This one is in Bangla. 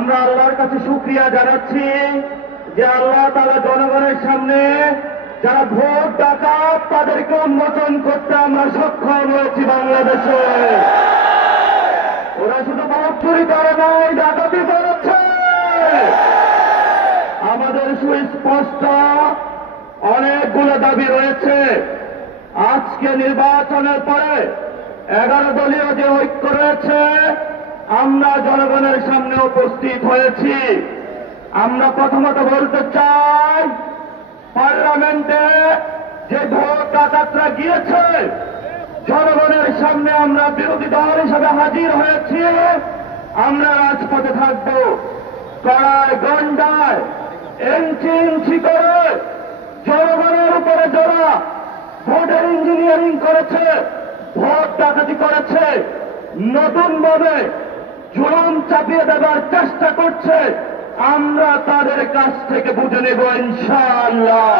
আমরা আল্লাহর কাছে শুকরিয়া জানাচ্ছি যে আল্লাহ তাআলা জনগণের সামনে যারা ভোট ডাকাত তাদেরকে উন্মোচন করতে আমরা সক্ষম হয়েছি বাংলাদেশে। ওরা শুধু ভোট চুরি করে নাই, ডাকাতি করেছে। আমাদের সুস্পষ্ট অনেকগুলো দাবি রয়েছে। আজকে নির্বাচনের পরে 11 দলীয় যে ঐক্য রয়েছে, আমরা জনগণের সামনে উপস্থিত হয়েছি। আমরা প্রথমত বলতে চাই, পার্লামেন্টে যে ভোট ডাকাতরা গিয়েছে, জনগণের সামনে আমরা বিরোধী দল হিসাবে হাজির হয়েছি। আমরা রাজপথে থাকব, কড়ায় গন্ডায় ইঞ্চি ইঞ্চি করে জনগণের উপরে যারা ভোটের ইঞ্জিনিয়ারিং করেছে, ভোট ডাকাতি করেছে, নতুন ভাবে জুলুম চাপিয়ে দেওয়ার চেষ্টা করছে, আমরা তাদের কাছ থেকে বুঝে নেব ইনশাআল্লাহ।